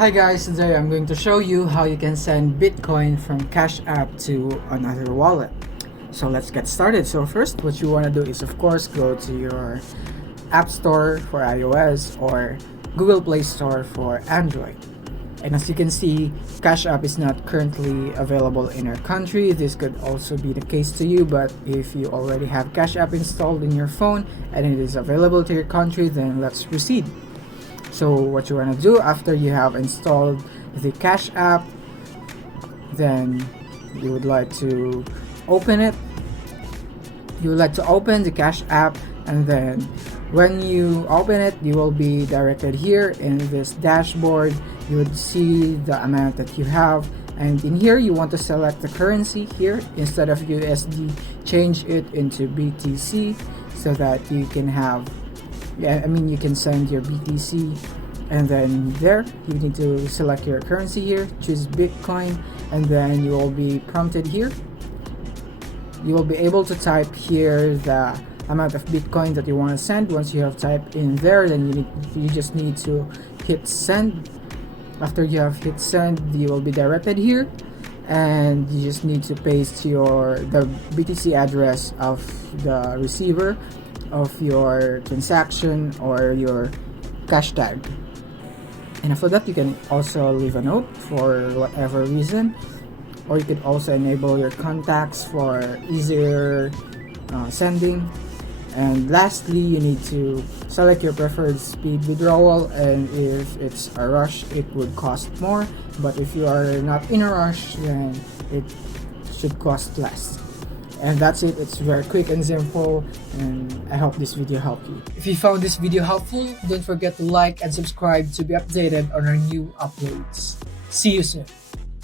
Hi guys, today I'm going to show you how you can send Bitcoin from Cash App to another wallet. So let's get started. So first what you want to do is of course go to your App Store for iOS or Google Play Store for Android. And as you can see, Cash App is not currently available in our country. This could also be the case to you, but if you already have Cash App installed in your phone and it is available to your country, then let's proceed. So what you want to do after you have installed the Cash App, then you would like to open it. You would like to open the Cash App, and then when you open it, you will be directed here in this dashboard. You would see the amount that you have, and in here you want to select the currency here. Instead of USD, change it into BTC so that you can have you can send your BTC, and then there you need to select your currency here, choose Bitcoin, and then you will be prompted here. You will be able to type here the amount of Bitcoin that you want to send. Once you have typed in there, then you just need to hit send. After you have hit send, you will be directed here, and you just need to paste the BTC address of the receiver of your transaction or your cash tag. And after that, you can also leave a note for whatever reason, or you could also enable your contacts for easier sending. And lastly, you need to select your preferred speed withdrawal, and if it's a rush it would cost more, but if you are not in a rush then it should cost less. And that's it. It's very quick and simple, and I hope this video helped you. If you found this video helpful, don't forget to like and subscribe to be updated on our new uploads. See you soon.